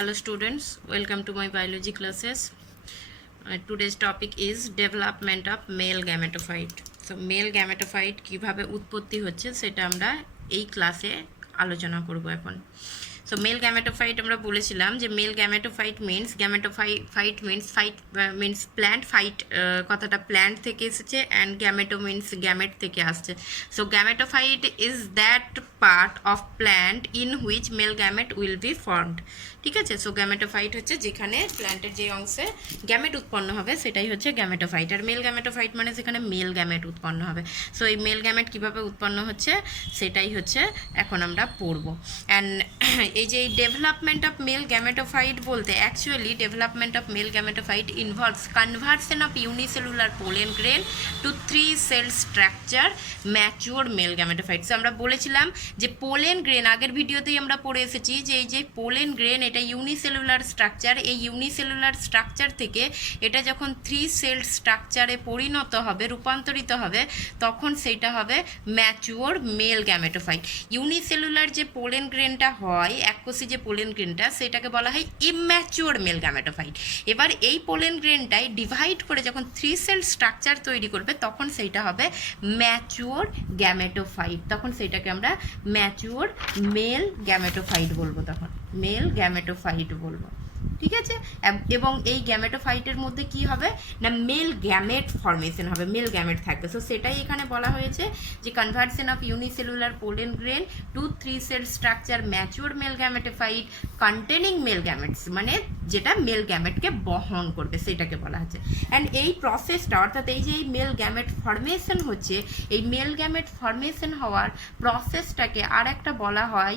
Hello students, welcome to my biology classes. Today's topic is development of male gametophyte. So male gametophyte কিভাবে উৎপত্তি হচ্ছে সেটা আমরা এই ক্লাসে আলোচনা করব এখন। সো মেল গ্যামেটোফাইট আমরা বলেছিলাম যে male gametophyte means plant phyte কথাটা প্ল্যান্ট থেকে এসেছে অ্যান্ড গ্যামেটো মিনস গ্যামেট থেকে আসছে। So gametophyte is that part of plant in which male gamete will be formed. ঠিক আছে, সো গ্যামেটোফাইট হচ্ছে যেখানে প্ল্যান্টের যে অংশে গ্যামেট উৎপন্ন হবে সেটাই হচ্ছে গ্যামেটোফাইট। আর মেল গ্যামেটোফাইট মানে সেখানে মেল গ্যামেট উৎপন্ন হবে। সো এই মেল গ্যামেট কীভাবে উৎপন্ন হচ্ছে সেটাই হচ্ছে এখন আমরা পড়ব। অ্যান্ড এই যে ডেভেলপমেন্ট অফ মেল গ্যামেটোফাইট বলতে actually development of male gametophyte involves conversion of unicellular pollen grain to 3 cell structure mature male gametophyte. So আমরা বলেছিলাম যে পোলেন গ্রেন, আগের ভিডিওতেই আমরা পড়ে এসেছি যে এই যে পোলেন গ্রেন এটা ইউনিসেলুলার স্ট্রাকচার, এই ইউনিসেলুলার স্ট্রাকচার থেকে এটা যখন 3 সেল স্ট্রাকচারে পরিণত হবে, রূপান্তরিত হবে, তখন সেইটা হবে ম্যাচিওর মেল গ্যামেটোফাইট। ইউনিসেলুলার যে পোলেন গ্রেনটা হয়, এককোষী যে পোলেন গ্রেনটা, সেটাকে বলা হয় ইম্যাচিওর মেল গ্যামেটোফাইট। এবার এই পোলেন গ্রেনটাই ডিভাইড করে যখন 3 সেল স্ট্রাকচার তৈরি করবে তখন সেইটা হবে ম্যাচিওর গ্যামেটোফাইট। তখন সেইটাকে আমরা ম্যাচিওর মেল গ্যামেটোফাইট বলবো, তখন মেল গ্যামেটোফাইট বলবো। ঠিক আছে, এবং এই গ্যামেটোফাইটের মধ্যে কি হবে না মেল গ্যামেট ফর্মেশন হবে, মেল গ্যামেট থাকবে। সো সেটাই এখানে বলা হয়েছে যে conversion of unicellular pollen grain to 3 cell structure mature male gametophyte containing male gametes, মানে যেটা মেল গ্যামেটকে বহন করবে সেটাকে বলা হচ্ছে। অ্যান্ড এই প্রসেসটা, অর্থাৎ এই যে এই মেল গ্যামেট ফর্মেশন হচ্ছে, এই মেল গ্যামেট ফর্মেশন হওয়ার প্রসেসটাকে আর একটা বলা হয়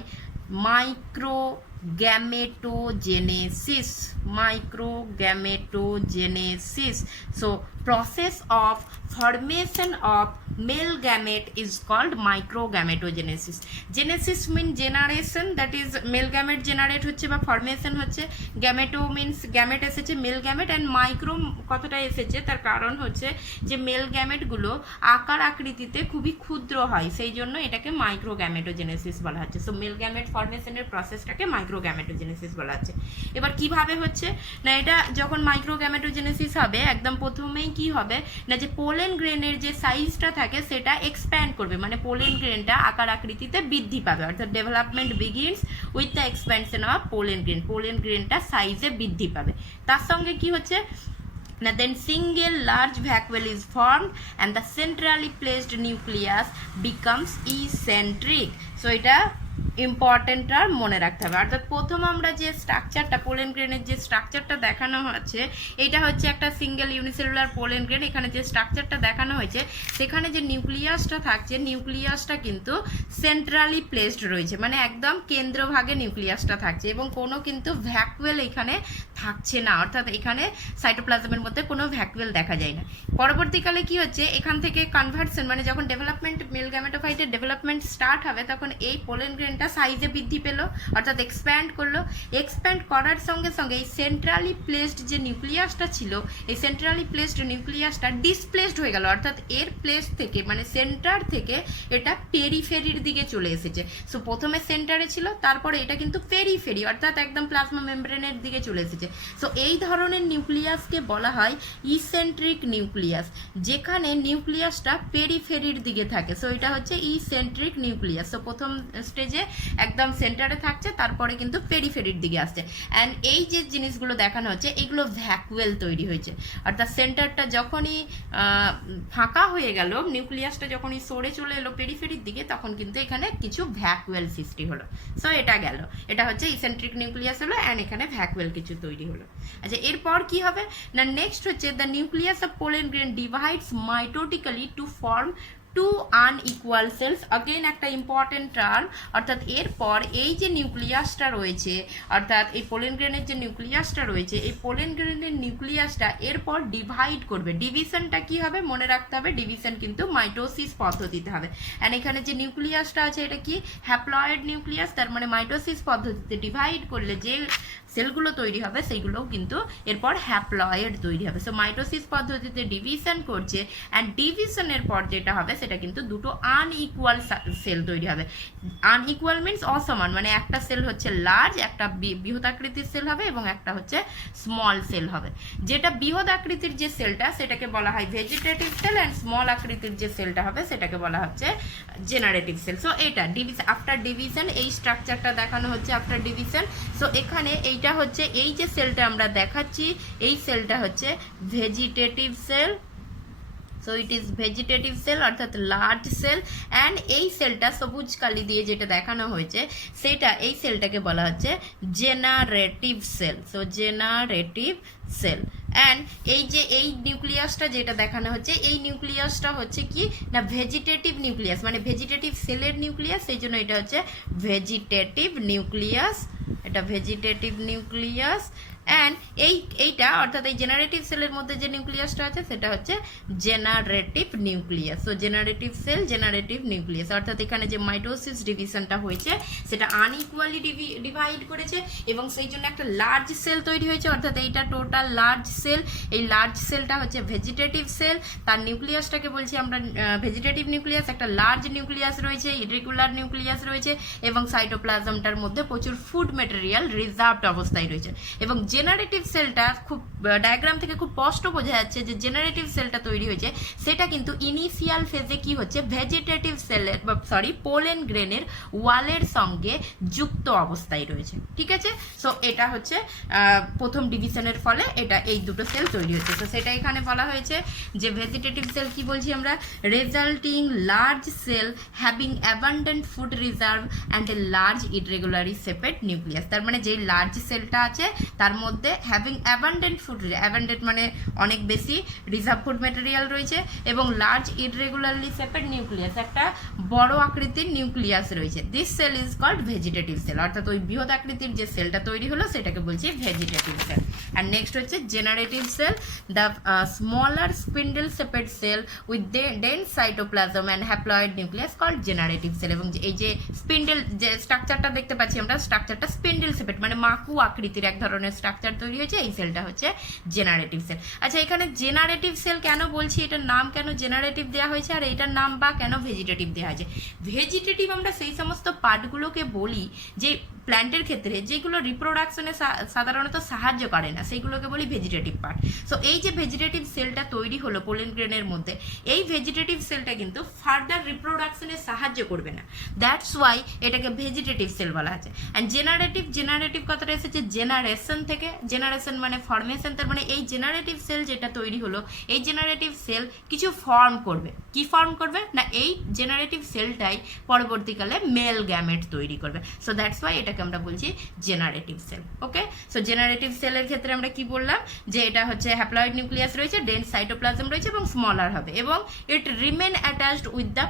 microgametogenesis. Microgametogenesis. So process of formation of male gamete is called microgametogenesis. Genesis mean generation, that is male gamete generate হচ্ছে বা ফরমেশন হচ্ছে। গ্যামেটো মিনস গ্যামেট এসেছে, মেল গ্যামেট, অ্যান্ড মাইক্রো কতটা এসেছে তার কারণ হচ্ছে যে মেল গ্যামেটগুলো আকার আকৃতিতে খুবই ক্ষুদ্র হয়, সেই জন্য এটাকে মাইক্রোগ্যামেটোজেনেসিস বলা হচ্ছে। সো মেল গ্যামেট ফরমেশনের প্রসেসটাকে মাইক্রোগ্যামেটোজেনেসিস বলা হচ্ছে। এবার কিভাবে হচ্ছে না, এটা যখন মাইক্রোগ্যামেটোজেনেসিস হবে একদম প্রথমেই কি হবে না যে পোলেন গ্রেনের যে সাইজটা থাকে সেটা এক্সপ্যান্ড করবে, মানে পোলেন গ্রেনটা আকার আকৃতিতে বৃদ্ধি পাবে, অর্থাৎ development begins with the expansion of pollen grain. Pollen গ্রেনটা সাইজে বৃদ্ধি পাবে। তার সঙ্গে কি হচ্ছে না then single large vacuole is formed and the centrally placed nucleus becomes eccentric. So এটা ইম্পর্টেন্ট আর মনে রাখতে হবে। অর্থাৎ প্রথম আমরা যে স্ট্রাকচারটা পোলেন গ্রেনের যে স্ট্রাকচারটা দেখানো হচ্ছে এটা হচ্ছে একটা সিঙ্গেল ইউনিসেলুলার পোলেন গ্রেন। এখানে যে স্ট্রাকচারটা দেখানো হয়েছে সেখানে যে নিউক্লিয়াসটা থাকছে, নিউক্লিয়াসটা কিন্তু সেন্ট্রালি প্লেসড রয়েছে, মানে একদম কেন্দ্রভাগে নিউক্লিয়াসটা থাকছে এবং কোনো কিন্তু ভ্যাকুয়েল এখানে থাকছে না, অর্থাৎ এখানে সাইটোপ্লাজমের মধ্যে কোনো ভ্যাকুয়েল দেখা যায় না। পরবর্তীকালে কি হচ্ছে, এখান থেকে কনভার্সন, মানে যখন ডেভেলপমেন্ট মেল গ্যামেটোফাইটের ডেভেলপমেন্ট স্টার্ট হবে তখন এই পোলেন গ্রেনটা সাইজে বৃদ্ধি পেল, অর্থাৎ এক্সপ্যান্ড করলো। এক্সপ্যান্ড করার সঙ্গে সঙ্গে এই সেন্ট্রালি প্লেসড যে নিউক্লিয়াসটা ছিল, এই সেন্ট্রালি প্লেসড নিউক্লিয়াসটা ডিসপ্লেসড হয়ে গেল, অর্থাৎ এর প্লেস থেকে মানে সেন্টার থেকে এটা পেরিফেরির দিকে চলে এসেছে। সো প্রথমে সেন্টারে ছিল, তারপরে এটা কিন্তু পেরিফেরি অর্থাৎ একদম প্লাজমা মেমব্রেনের দিকে চলে এসেছে। সো এই ধরনের নিউক্লিয়াসকে বলা হয় ইসেন্ট্রিক নিউক্লিয়াস, যেখানে নিউক্লিয়াসটা পেরিফেরির দিকে থাকে। সো এটা হচ্ছে ইসেন্ট্রিক নিউক্লিয়াস। সো প্রথম স্টেজে একদম সেন্টারে থাকছে, তারপরে কিন্তু পেরিফেরির দিকে আসছে। অ্যান্ড এই যে জিনিসগুলো দেখানো হচ্ছে এগুলো ভ্যাকুয়েল তৈরি হয়েছে, অর্থাৎ সেন্টারটা যখনই ফাঁকা হয়ে গেল, নিউক্লিয়াসটা যখনই সরে চলে এলো পেরিফেরির দিকে, তখন কিন্তু এখানে কিছু ভ্যাকুয়েল সৃষ্টি হলো। সো এটা গেল, এটা হচ্ছে ইসেন্ট্রিক নিউক্লিয়াস হলো, অ্যান্ড এখানে ভ্যাকুয়েল কিছু তৈরি হলো। আচ্ছা, এরপর কি হবে না নেক্সট হচ্ছে the nucleus of pollen grain divides mitotically to form two unequal cells. Again একটা ইম্পর্টেন্ট টার্ম, অর্থাৎ এরপর এই যে নিউক্লিয়াসটা রয়েছে, অর্থাৎ এই পোলেন গ্রেনের যে নিউক্লিয়াসটা রয়েছে, এই পোলেন গ্রেনের নিউক্লিয়াসটা এরপর ডিভাইড করবে। ডিভিশনটা কি হবে মনে রাখতে হবে, ডিভিশন কিন্তু মাইটোসিস পদ্ধতিতে হবে। অ্যান্ড এখানে যে নিউক্লিয়াসটা আছে এটা কি হ্যাপ্লয়েড নিউক্লিয়াস, তার মানে মাইটোসিস পদ্ধতিতে ডিভাইড করলে যে সেলগুলো তৈরি হবে সেইগুলোও কিন্তু এরপর হ্যাপ্লয়েড তৈরি হবে। সো মাইটোসিস পদ্ধতিতে ডিভিশন করছে, অ্যান্ড ডিভিশনের পর যেটা হবে সেটা কিন্তু দুটো আনইকুয়াল সেল তৈরি হবে। আনইকুয়াল মিনস অসমান, মানে একটা সেল হচ্ছে লার্জ, একটা বৃহৎ আকৃতির সেল হবে এবং একটা হচ্ছে স্মল সেল হবে। যেটা বৃহৎ আকৃতির যে সেলটা সেটাকে বলা হয় ভেজিটেটিভ সেল, অ্যান্ড স্মল আকৃতির যে সেলটা হবে সেটাকে বলা হচ্ছে জেনারেটিভ সেল। সো এটা আফটার ডিভিশন এই স্ট্রাকচারটা দেখানো হচ্ছে আফটার ডিভিশন। সো এখানে এইটা হচ্ছে এই যে সেলটা আমরা দেখাচ্ছি এই সেলটা হচ্ছে vegetative cell. So it is vegetative cell অর্থাৎ লার্জ সেল, অ্যান্ড এই সেলটা সবুজ কালি দিয়ে যেটা দেখানো হয়েছে সেটা এই সেলটাকে বলা হচ্ছে generative cell. So generative cell. And এই নিউক্লিয়াসটা যেটা দেখানো হচ্ছে এই নিউক্লিয়াসটা হচ্ছে কি না ভেজিটেটিভ নিউক্লিয়াস, মানে ভেজিটেটিভ সেলের নিউক্লিয়াস, সেই জন্য এটা হচ্ছে ভেজিটেটিভ নিউক্লিয়াস, এটা ভেজিটেটিভ নিউক্লিয়াস। অ্যান্ড এইটা অর্থাৎ এই জেনারেটিভ সেলের মধ্যে যে নিউক্লিয়াসটা আছে সেটা হচ্ছে generative nucleus. So generative cell generative nucleus, অর্থাৎ এখানে যে মাইটোসিস ডিভিশনটা হয়েছে সেটা আনইকুয়ালি ডিভাইড করেছে এবং সেই জন্য একটা লার্জ সেল তৈরি হয়েছে, অর্থাৎ এইটা টোটাল লার্জ সেল। এই লার্জ সেলটা হচ্ছে ভেজিটেটিভ সেল, তার নিউক্লিয়াসটাকে বলছি আমরা ভেজিটেটিভ নিউক্লিয়াস। একটা লার্জ নিউক্লিয়াস রয়েছে, ইরেগুলার নিউক্লিয়াস রয়েছে এবং সাইটোপ্লাজমটার মধ্যে প্রচুর ফুড ম্যাটেরিয়াল রিজার্ভড অবস্থায় রয়েছে। এবং জেনারেটিভ সেলটা খুব ডায়াগ্রাম থেকে খুব স্পষ্ট বোঝা যাচ্ছে যে জেনারেটিভ সেলটা তৈরি হয়েছে সেটা কিন্তু ইনিশিয়াল ফেজে কি হচ্ছে ভেজিটেটিভ সেলের পোলেন গ্রেনের ওয়ালের সঙ্গে যুক্ত অবস্থায় রয়েছে, ঠিক আছে। সো এটা হচ্ছে প্রথম ডিভিশনের ফলে এটা এই দুটো সেল তৈরি হয়েছে। তো সেটা এখানে বলা হয়েছে যে ভেজিটেটিভ সেল কি বলছি আমরা, resulting large cell having abundant food reserve and a large irregularly separate nucleus. তার মানে যেই লার্জ সেলটা আছে তার মধ্যে হ্যাভিং অ্যাবান্ডেন্ট ফুড, অ্যাবান্ডেন্ট মানে অনেক বেশি রিজার্ভ ফুড ম্যাটেরিয়াল রয়েছে এবং লার্জ ইরেগুলারলি সেপারেট নিউক্লিয়াস, একটা বড় আকৃতির নিউক্লিয়াস রয়েছে। This cell is called vegetative cell, অর্থাৎ ওই বৃহৎ আকৃতির যে সেলটা তৈরি হলো সেটাকে বলছি ভেজিটেটিভ সেল। অ্যান্ড নেক্সট হচ্ছে generative cell, the smaller spindle separate cell with dense cytoplasm and haploid nucleus called generative cell. এবং এই যে স্পিন্ডেল যে স্ট্রাকচারটা দেখতে পাচ্ছি আমরা, স্ট্রাকচারটা স্পিন্ডেল সেপারেট মানে মাকু আকৃতির এক ধরনের স্ট্রাকচার তৈরি হয়েছে, এই সেলটা হচ্ছে জেনারেটিভ সেল। আচ্ছা, এখানে জেনারেটিভ সেল কেন বলছি, এটার নাম কেন জেনারেটিভ দেওয়া হয়েছে আর এইটার নাম বা কেন ভেজিটেটিভ দেওয়া হয়েছে? ভেজিটেটিভ আমরা সেই সমস্ত পার্টগুলোকে বলি যে প্ল্যান্টের ক্ষেত্রে যেগুলো রিপ্রোডাকশনে সাধারণত সাহায্য করে না সেইগুলোকে বলি ভেজিটেটিভ পার্ট। সো এই যে ভেজিটেটিভ সেলটা তৈরি হলো পোলেন গ্রেনের মধ্যে, এই ভেজিটেটিভ সেলটা কিন্তু ফার্দার রিপ্রোডাকশনে সাহায্য করবে না, দ্যাটস ওয়াই এটাকে ভেজিটেটিভ সেল বলা আছে। অ্যান্ড জেনারেটিভ কথাটা এসেছে জেনারেশন থেকে, জেনারেশন মানে ফর্মেশন, তার মানে এই জেনারেটিভ সেল যেটা তৈরি হলো এই জেনারেটিভ সেল কিছু ফর্ম করবে। কি ফর্ম করবে না, এই জেনারেটিভ সেলটাই পরবর্তীকালে মেল গ্যামেট তৈরি করবে। সো দ্যাটস ওয়াই এটাকে আমরা বলছি generative cell. Okay, so generative সেলের ক্ষেত্রে আমরা কি বললাম যে এটা হচ্ছে হ্যাপ্লয়েড নিউক্লিয়াস রয়েছে, ডেন্স সাইটোপ্লাজম রয়েছে এবং স্মলার হবে এবং it remain attached with the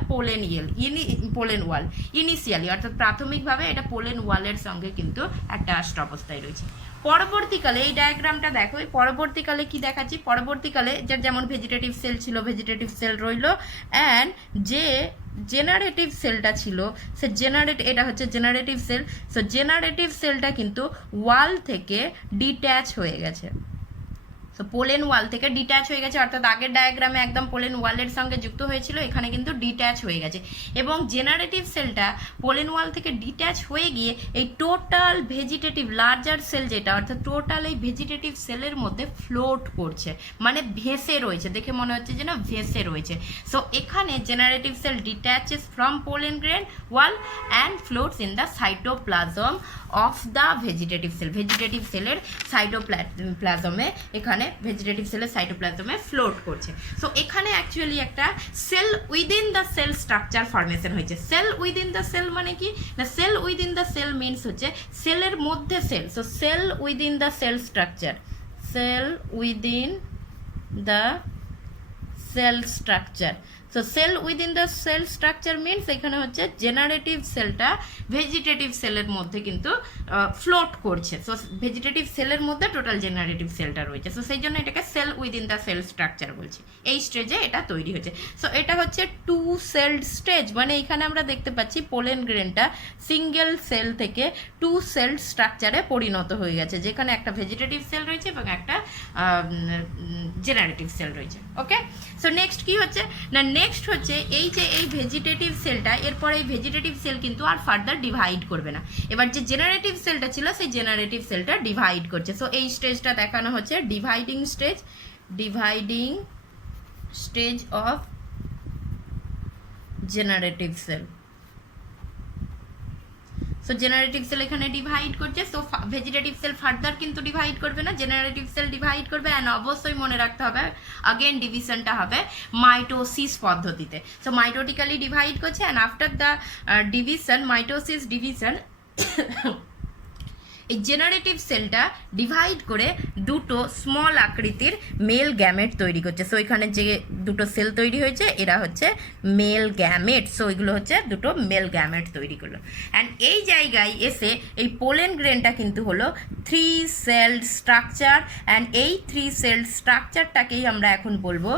pollen wall initially, অর্থাৎ প্রাথমিকভাবে এটা পোলেন ওয়ালের সঙ্গে কিন্তু অ্যাটাচড অবস্থায় রয়েছে। পরবর্তীকালে এই ডায়াগ্রামটা দেখো, পরবর্তীকালে কি দেখাচ্ছি, পরবর্তীকালে যেমন ভেজিটেটিভ সেল ছিল ভেজিটেটিভ সেল রইল, অ্যান্ড যে জেনারেটিভ সেলটা ছিল সে এটা হচ্ছে জেনারেটিভ সেল। সো জেনারেটিভ সেলটা কিন্তু ওয়াল থেকে ডিট্যাচ হয়ে গেছে। সো পোলেন ওয়াল থেকে ডিট্যাচ হয়ে গেছে, অর্থাৎ আগের ডায়াগ্রামে একদম পোলেন ওয়ালের সঙ্গে যুক্ত হয়েছিল, এখানে কিন্তু ডিট্যাচ হয়ে গেছে এবং জেনারেটিভ সেলটা পোলেন ওয়াল থেকে ডিট্যাচ হয়ে গিয়ে এই টোটাল ভেজিটেটিভ লার্জার সেল যেটা, অর্থাৎ টোটাল এই ভেজিটেটিভ সেলের মধ্যে ফ্লোট করছে, মানে ভেসে রয়েছে, দেখে মনে হচ্ছে যে না ভেসে রয়েছে। সো এখানে generative cell detaches from pollen grain wall and floats in the cytoplasm of the vegetative cell. Vegetative সেলের সাইটোপ্লাজমে এখানে ভেজিটেটিভ সেলের সাইটোপ্লাজমে ফ্লোট করছে। সো এখানে অ্যাকচুয়ালি একটা cell within the cell structure formation হয়েছে। সেল উইদিন দ্য সেল মানে কি না, cell within the cell means হচ্ছে সেলের মধ্যে cell. So cell within the cell structure, cell within the cell structure. So cell within the cell structure means এখানে হচ্ছে generative সেলটা ভেজিটেটিভ সেলের মধ্যে কিন্তু ফ্লোট করছে। সো ভেজিটেটিভ সেলের মধ্যে টোটাল জেনারেটিভ সেলটা রয়েছে, সো সেই জন্য এটাকে cell within the cell structure বলছি। এই স্টেজে এটা তৈরি হয়েছে। সো এটা হচ্ছে টু সেলড স্টেজ, মানে এখানে আমরা দেখতে পাচ্ছি পোলেন গ্রেনটা সিঙ্গেল সেল থেকে টু সেলড স্ট্রাকচারে পরিণত হয়ে গেছে, যেখানে একটা ভেজিটেটিভ সেল রয়েছে এবং একটা জেনারেটিভ সেল রয়েছে। ওকে, সো নেক্সট কি হচ্ছে না, নেক্সট হচ্ছে এই যে এই ভেজিটেটিভ সেলটা, এরপর এই ভেজিটেটিভ সেল কিন্তু আর ফার্দার ডিভাইড করবে না, এবার যে জেনারেটিভ সেলটা ছিল সেই জেনারেটিভ সেলটা ডিভাইড করছে। সো এই স্টেজটা দেখানো হচ্ছে dividing stage of generative cell. So generative cell এখানে ডিভাইড করছে, সো ভেজিটেটিভ সেল ফার্দার কিন্তু ডিভাইড করবে না, জেনারেটিভ সেল ডিভাইড করবে। অ্যান্ড অবশ্যই মনে রাখতে হবে আগেন ডিভিশনটা হবে মাইটোসিস পদ্ধতিতে। সো মাইটোটিক্যালি ডিভাইড করছে, and after the division, mitosis division, এই জেনারেটিভ সেলটা ডিভাইড করে দুটো স্মল আকৃতির মেল গ্যামেট তৈরি করছে। সো এখানে যে দুটো সেল তৈরি হয়েছে এরা হচ্ছে মেল গ্যামেট। সো এগুলো হচ্ছে দুটো মেল গ্যামেট তৈরি করলো। অ্যান্ড এই জায়গায় এসে এই পোলেন গ্রেনটা কিন্তু হলো 3 সেলড স্ট্রাকচার, অ্যান্ড এই 3 সেলড স্ট্রাকচারটাকেই আমরা এখন বলবো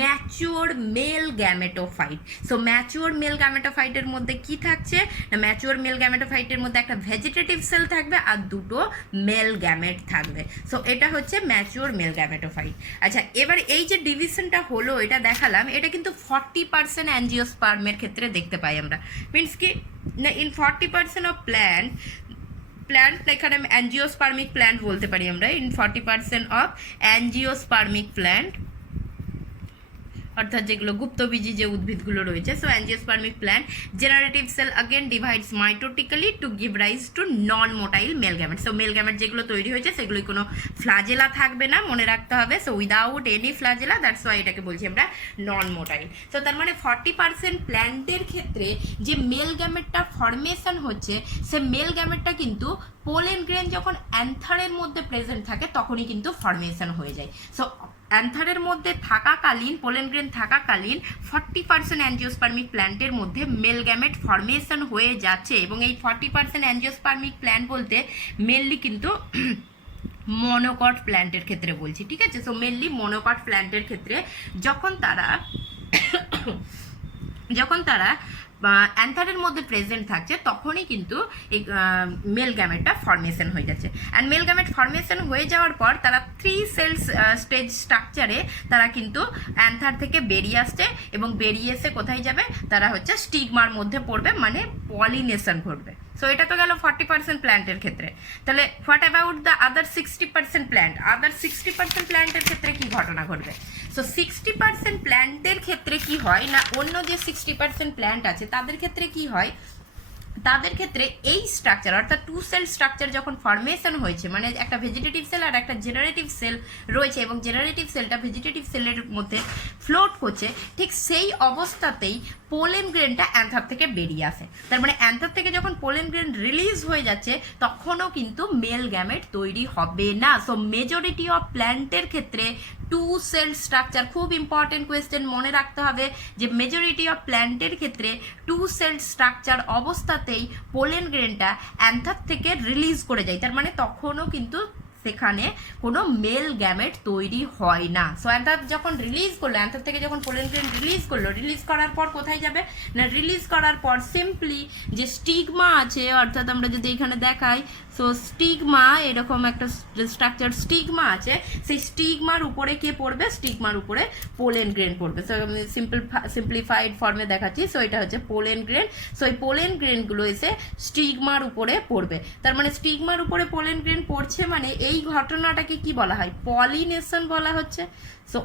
mature male gametophyte. So mature male গ্যামেটোফাইটের মধ্যে কি থাকছে না, ম্যাচিওর মেল গ্যামেটোফাইটের মধ্যে একটা ভেজিটেটিভ সেল থাকবে আর দুটো মেল গ্যামেট থাকবে। সো এটা হচ্ছে ম্যাচিওর মেল গ্যামেটোফাইট। আচ্ছা, এবার এই যে ডিভিশনটা হলো এটা দেখালাম, এটা কিন্তু 40% অ্যাঞ্জিওস্পার্মের ক্ষেত্রে দেখতে পাই আমরা। মিনস কি না, ইন 40% অফ প্ল্যান্ট এখানে অ্যাঞ্জিওস্পার্মিক প্ল্যান্ট বলতে পারি আমরা, ইন 40% অফ অ্যাঞ্জিওস্পার্মিক প্ল্যান্ট, অর্থাৎ যেগুলো গুপ্তবীজী যে উদ্ভিদগুলো রয়েছে। So angiospermic plant generative cell again divides mitotically to give rise to non motile male gamete. So male gamete যেগুলো তৈরি হয়েছে সেগুলোই কোনো ফ্লাজেলা থাকবে না, মনে রাখতে হবে। So without any flagella, that's why এটাকে বলছি আমরা নন মোটাইল। সো তার মানে 40% প্ল্যান্টের ক্ষেত্রে যে মেল গ্যামেটটা ফর্মেশন হচ্ছে, সে মেল গ্যামেটটা কিন্তু পোলেন গ্রেন যখন অ্যান্থারের মধ্যে প্রেজেন্ট থাকে তখনই কিন্তু ফর্মেশন হয়ে যায়। সো অ্যান্থারের মধ্যে থাকাকালীন, পোলেন গ্রেন থাকাকালীন 40% অ্যাঞ্জিওস্পার্মিক প্ল্যান্টের মধ্যে মেল গ্যামেট ফর্মেশন হয়ে যাচ্ছে। এবং এই 40% অ্যাঞ্জিওস্পার্মিক প্ল্যান্ট বলতে মেনলি কিন্তু মনোকট প্ল্যান্টের ক্ষেত্রে বলছি, ঠিক আছে। সো মেনলি মনোকট প্ল্যান্টের ক্ষেত্রে যখন তারা অ্যান্থারের মধ্যে প্রেজেন্ট থাকছে তখনই কিন্তু এই মেল গ্যামেটটা ফর্মেশন হয়ে যাচ্ছে। অ্যান্ড মেল গ্যামেট ফর্মেশন হয়ে যাওয়ার পর তারা 3 সেলস স্টেজ স্ট্রাকচারে তারা কিন্তু অ্যান্থার থেকে বেরিয়ে আসছে, এবং বেরিয়ে এসে কোথায় যাবে, তারা হচ্ছে স্টিগমার মধ্যে পড়বে, মানে পলিনেশন ঘটবে। সো এটা তো গেল 40% প্ল্যান্টের ক্ষেত্রে। তাহলে what about the other 60% plant? Other 60% প্ল্যান্টের ক্ষেত্রে কি ঘটনা ঘটবে? সো 60% প্ল্যান্টের ক্ষেত্রে কি হয় না, অন্য যে 60% প্ল্যান্ট আছে তাদের ক্ষেত্রে কি হয়, তাদের ক্ষেত্রে এই স্ট্রাকচার অর্থাৎ 2 সেল স্ট্রাকচার যখন ফর্মেশন হয়েছে, মানে একটা ভেজিটেটিভ সেল আর একটা জেনারেটিভ সেল রয়েছে, এবং জেনারেটিভ সেলটা ভেজিটেটিভ সেলের মধ্যে ফ্লোট করছে, ঠিক সেই অবস্থাতেই পোলেন গ্রেনটা অ্যান্থার থেকে বেরিয়ে আসে। তার মানে অ্যান্থার থেকে যখন পোলেন গ্রেন রিলিজ হয়ে যাচ্ছে তখনও কিন্তু মেল গ্যামেট তৈরি হবে না। সো মেজরিটি অফ প্ল্যান্টের ক্ষেত্রে 2 সেল স্ট্রাকচার, খুব ইম্পর্টেন্ট কোয়েশ্চেন, মনে রাখতে হবে যে মেজরিটি অফ প্ল্যান্টের ক্ষেত্রে 2 সেল স্ট্রাকচার অবস্থাতেই পোলেন গ্রেনটা অ্যান্থার থেকে রিলিজ করে যায়। তার মানে তখনও কিন্তু সেখানে কোনো মেল গ্যামেট তৈরি হয় না। সো অ্যান্থার যখন রিলিজ করলো, অ্যান্থার থেকে যখন পোলেন গ্রেন রিলিজ করলো, রিলিজ করার পর কোথায় যাবে না, রিলিজ করার পর সিম্পলি যে স্টিগমা আছে, অর্থাৎ আমরা যদি এখানে দেখাই, সো স্টিগমা এরকম একটা স্ট্রাকচার স্টিগমা আছে, সেই স্টিগমার উপরে কে পড়বে, স্টিগমার উপরে পোলেন গ্রেন পড়বে। সো আমি সিম্পলিফাইড ফর্মে দেখাচ্ছি। সো এটা হচ্ছে পোলেন গ্রেন। সো এই পোলেন গ্রেনগুলো এসে স্টিগমার উপরে পড়বে। তার মানে স্টিগমার উপরে পোলেন গ্রেন পড়ছে, মানে এই ঘটনাটাকে কি বলা হয়, পলিনেশন বলা হচ্ছে। সো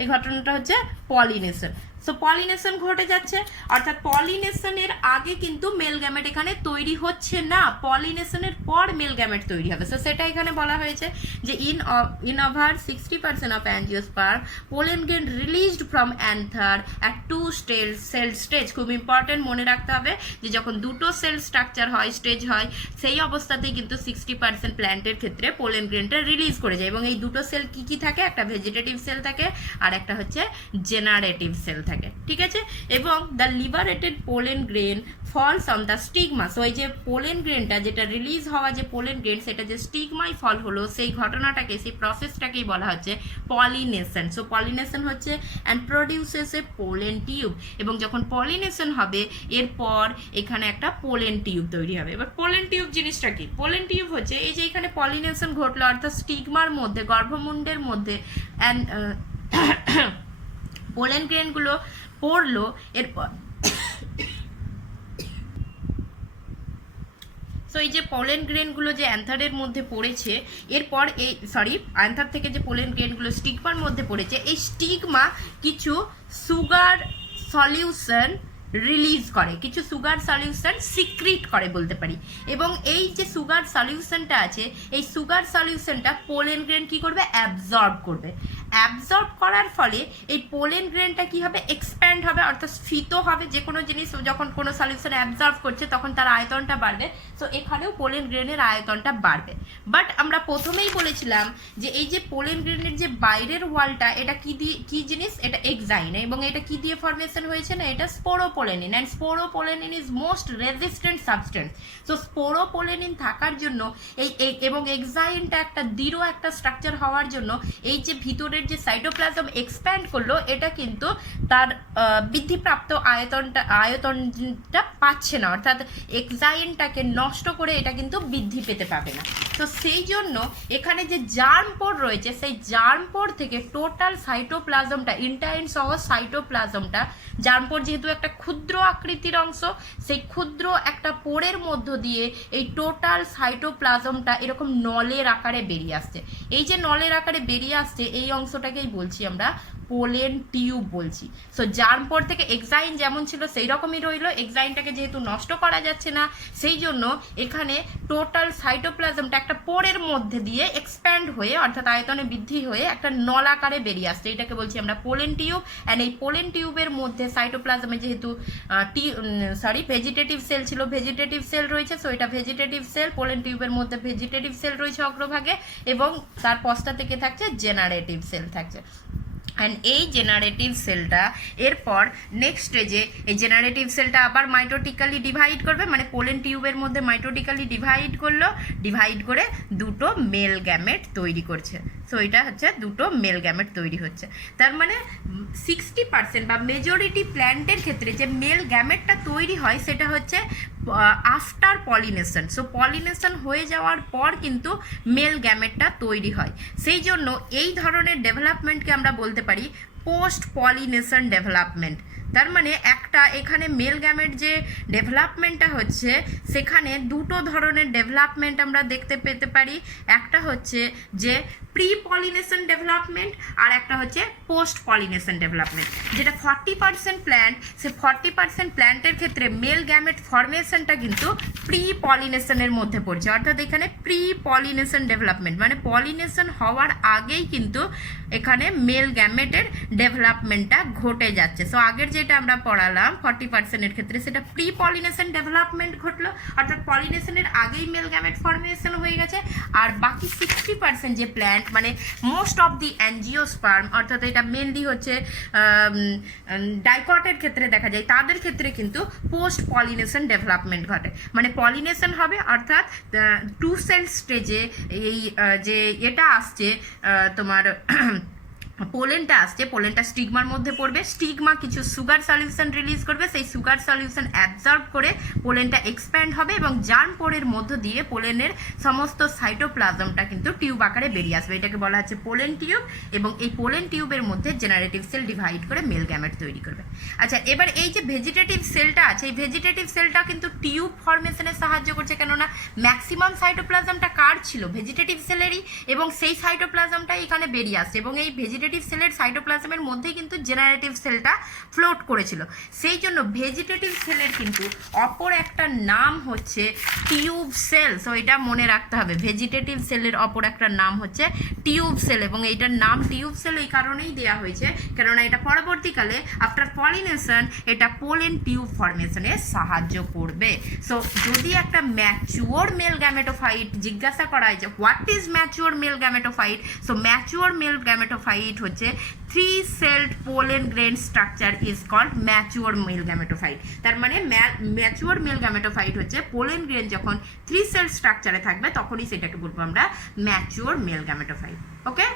এই ঘটনাটা হচ্ছে পলিনেশন। সো পলিনেশন ঘটে যাচ্ছে, অর্থাৎ পলিনেশনের আগে কিন্তু মেল গ্যামেট এখানে তৈরি হচ্ছে না, পলিনেশনের পর মেল গ্যামেট তৈরি হবে। সো সেটা এখানে বলা হয়েছে যে in over 60% of angiosperm pollen grain released from anther at 2 cell stage. খুব ইম্পর্টেন্ট, মনে রাখতে হবে যে যখন দুটো সেল স্ট্রাকচার হয়, স্টেজ হয়, সেই অবস্থাতেই কিন্তু 60% প্ল্যান্টের ক্ষেত্রে পোলেন গ্রেনটা রিলিজ করে যায়। এবং এই দুটো সেল কি কি থাকে, একটা ভেজিটেটিভ সেল থাকে আর একটা হচ্ছে জেনারেটিভ সেল থাকে, ঠিক আছে। এবং the liberated pollen grain falls on the stigma. So এই যে পোলেন গ্রেনটা যেটা রিলিজ হওয়া যে পোলেন গ্রেন, সেটা যে স্টিগমায় ফল হলো, সেই ঘটনাটাকে, সেই প্রসেসটাকেই বলা হচ্ছে পলিনেশন। সো পলিনেশন হচ্ছে and produces A pollen tube. এবং যখন পলিনেশন হবে এরপর এখানে একটা পোলেন টিউব তৈরি হবে। এবার পোলেন টিউব জিনিসটা কি? পোলেন টিউব হচ্ছে এই যে এখানে পলিনেশন ঘটলো, অর্থাৎ স্টিগমার মধ্যে, গর্ভমুণ্ডের মধ্যে পোলেন গ্রেনগুলো পড়লো, এরপর সো এই যে পোলেন গ্রেনগুলো যে অ্যান্থারের মধ্যে পড়েছে, এরপর এই অ্যান্থার থেকে যে পোলেন গ্রেনগুলো স্টিগমার মধ্যে পড়েছে, এই স্টিগমা কিছু সুগার সলিউশন রিলিজ করে, কিছু সুগার সলিউশন সিক্রিট করে বলতে পারি। এবং এই যে সুগার সলিউশনটা আছে, এই সুগার সলিউশনটা পোলেন গ্রেন কি করবে, অ্যাবজর্ব করবে। অ্যাবজর্ব করার ফলে এই পোলেন গ্রেনটা কি হবে, এক্সপ্যান্ড হবে, অর্থাৎ স্ফীত হবে। যে কোনো জিনিস যখন কোনো সলিউশন অ্যাবজর্ব করছে তখন তার আয়তনটা বাড়বে। সো এখানেও পোলেন গ্রেনের আয়তনটা বাড়বে। বাট আমরা প্রথমেই বলেছিলাম যে এই যে পোলেন গ্রেনের যে বাইরের ওয়ালটা, এটা কি জিনিস, এটা এক্সাইন, এবং এটা কি দিয়ে ফর্মেশন হয়েছে না, এটা sporopollenin, and sporopollenin is most resistant substance. So sporopollenin থাকার জন্য এবং এক্সাইনটা একটা দৃঢ় একটা স্ট্রাকচার হওয়ার জন্য এই যে ভিতরের যে সাইটোপ্লাজম এক্সপ্যান্ড করলো, এটা কিন্তু তার বৃদ্ধিপ্রাপ্ত আয়তনটা পাচ্ছে না, অর্থাৎ এক্সাইনটাকে নষ্ট করে এটা কিন্তু বৃদ্ধি পেতে পাবে না। তো সেই জন্য এখানে যে জার্ম পোর রয়েছে, সেই জার্ম পোর থেকে টোটাল সাইটোপ্লাজমটা, ইন্টাইন সহ সাইটোপ্লাজমটা, জার্ম পোর যেহেতু একটা ক্ষুদ্র আকৃতির অংশ, সেই ক্ষুদ্র একটা পোরের মধ্য দিয়ে এই টোটাল সাইটোপ্লাজমটা এরকম নলের আকারে বেরিয়ে আসছে। এই যে নলের আকারে বেরিয়ে আসছে, এই অংশটাকেই বলছি আমরা পোলেন টিউব বলছি। সো জার্ম পোর থেকে এক্সাইন যেমন ছিল সেই রকমই রইলো। এক্সাইনটাকে যেহেতু নষ্ট করা যাচ্ছে না, সেই জন্য এখানে টোটাল সাইটোপ্লাজমটা একটা পোরের মধ্যে দিয়ে এক্সপ্যান্ড হয়ে, অর্থাৎ আয়তনে বৃদ্ধি হয়ে একটা নল আকারে বেরিয়ে আসছে। এটাকে বলছি আমরা পোলেন টিউব। অ্যান্ড এই পোলেন টিউবের মধ্যে সাইটোপ্লাজমে যেহেতু ভেজিটেটিভ সেল ছিল, ভেজিটেটিভ সেল রয়েছে। সো এটা ভেজিটেটিভ সেল, পোলেন টিউবের মধ্যে ভেজিটেটিভ সেল রয়েছে অগ্রভাগে, এবং তার পশ্চাৎ থেকে থাকছে জেনারেটিভ সেল থাকছে। অ্যান্ড এই জেনারেটিভ সেলটা এরপর নেক্সট স্টেজে এই জেনারেটিভ সেলটা আবার মাইটোটিক্যালি ডিভাইড করবে, মানে পোলেন টিউবের মধ্যে মাইটোটিক্যালি ডিভাইড করলো, ডিভাইড করে দুটো মেল গ্যামেট তৈরি করছে। সো এটা হচ্ছে দুটো মেল গ্যামেট তৈরি হচ্ছে। তার মানে 60% বা মেজরিটি প্ল্যান্টের ক্ষেত্রে যে মেল গ্যামেটটা তৈরি হয় সেটা হচ্ছে আফটার পলিনেশন। সো পলিনেশন হয়ে যাওয়ার পর কিন্তু মেল গ্যামেটটা তৈরি হয়। সেই জন্য এই ধরনের ডেভেলপমেন্টকে আমরা বলতে পারি পোস্ট পলিনেশন ডেভেলপমেন্ট। তার মানে একটা এখানে মেল গ্যামেট যে ডেভেলপমেন্টটা হচ্ছে, সেখানে দুটো ধরনের ডেভেলপমেন্ট আমরা দেখতে পেতে পারি। একটা হচ্ছে যে প্রি পলিনেশন ডেভেলপমেন্ট, আর একটা হচ্ছে পোস্ট পলিনেশন ডেভেলপমেন্ট। যেটা 40% প্ল্যান্ট, সে 40% প্ল্যান্টের ক্ষেত্রে মেল গ্যামেট ফর্মেশনটা কিন্তু প্রি পলিনেশনের মধ্যে পড়ছে। অর্থাৎ এখানে প্রি পলিনেশন ডেভেলপমেন্ট মানে পলিনেশন হওয়ার আগেই কিন্তু এখানে মেল গ্যামেটের ডেভেলপমেন্টটা ঘটে যাচ্ছে। সো আগের যেটা আমরা পড়ালাম 40%-এর ক্ষেত্রে, সেটা প্রি পলিনেশন ডেভেলপমেন্ট ঘটলো, অর্থাৎ পলিনেশনের আগেই মেল গ্যামেট ফর্মেশন হয়ে গেছে। আর বাকি 60% যে প্ল্যান্ট, মানে মোস্ট অফ দি অ্যাঞ্জিওস্পার্ম, অর্থাৎ এটা মেনলি হচ্ছে ডাইকটের ক্ষেত্রে দেখা যায়, তাদের ক্ষেত্রে কিন্তু পোস্ট পলিনেশন ডেভেলপমেন্ট ঘটে। মানে পলিনেশন হবে, অর্থাৎ 2 সেল স্টেজে এই যে এটা আসছে তোমার পোলেনটা আসছে, পোলেনটা স্টিগমার মধ্যে পড়বে, স্টিগমা কিছু সুগার সলিউশন রিলিজ করবে, সেই সুগার সলিউশন অ্যাবজর্ব করে পোলেনটা এক্সপ্যান্ড হবে, এবং জার্ম পোরের মধ্য দিয়ে পোলেনের সমস্ত সাইটোপ্লাজমটা কিন্তু টিউব আকারে বেরিয়ে আসবে। এটাকে বলা হচ্ছে পোলেন টিউব, এবং এই পোলেন টিউবের মধ্যে জেনারেটিভ সেল ডিভাইড করে মেল গ্যামেট তৈরি করবে। আচ্ছা, এবার এই যে ভেজিটেটিভ সেলটা আছে, এই ভেজিটেটিভ সেলটা কিন্তু টিউব ফর্মেশনে সাহায্য করছে, কেননা ম্যাক্সিমাম সাইটোপ্লাজমটা কার ছিল, ভেজিটেটিভ সেলেরই, এবং সেই সাইটোপ্লাজমটা এখানে বেরিয়ে আসছে, এবং এই ভেজিটেটিভ সেলের সাইটোপ্লাজমের মধ্যে কিন্তু জেনারেটিভ সেলটা ফ্লোট করেছিল। সেই জন্য ভেজিটেটিভ সেলের কিন্তু অপর একটা নাম হচ্ছে টিউব সেল। সো এটা মনে রাখতে হবে, ভেজিটেটিভ সেলের অপর একটা নাম হচ্ছে টিউব সেল, এবং এইটার নাম টিউব সেল এই কারণেই দেওয়া হয়েছে কেননা এটা পরবর্তীকালে আফটার পলিনেশন এটা পোলেন টিউব ফর্মেশনে সাহায্য করবে। সো যদি একটা ম্যাচিওর মেল গ্যামেটোফাইট জিজ্ঞাসা করা হয় যে what is mature male gametophyte, so mature male gametophyte হচ্ছে 3-celled pollen grain structure is called mature male gametophyte। তার মানে ম্যাচিওর মেল গ্যামেটোফাইট হচ্ছে পোলেন গ্রেন যখন 3-cell স্ট্রাকচারে থাকবে তখনই সেটাকে বলবো আমরা ম্যাচিওর মেল গ্যামেটোফাইট। ওকে।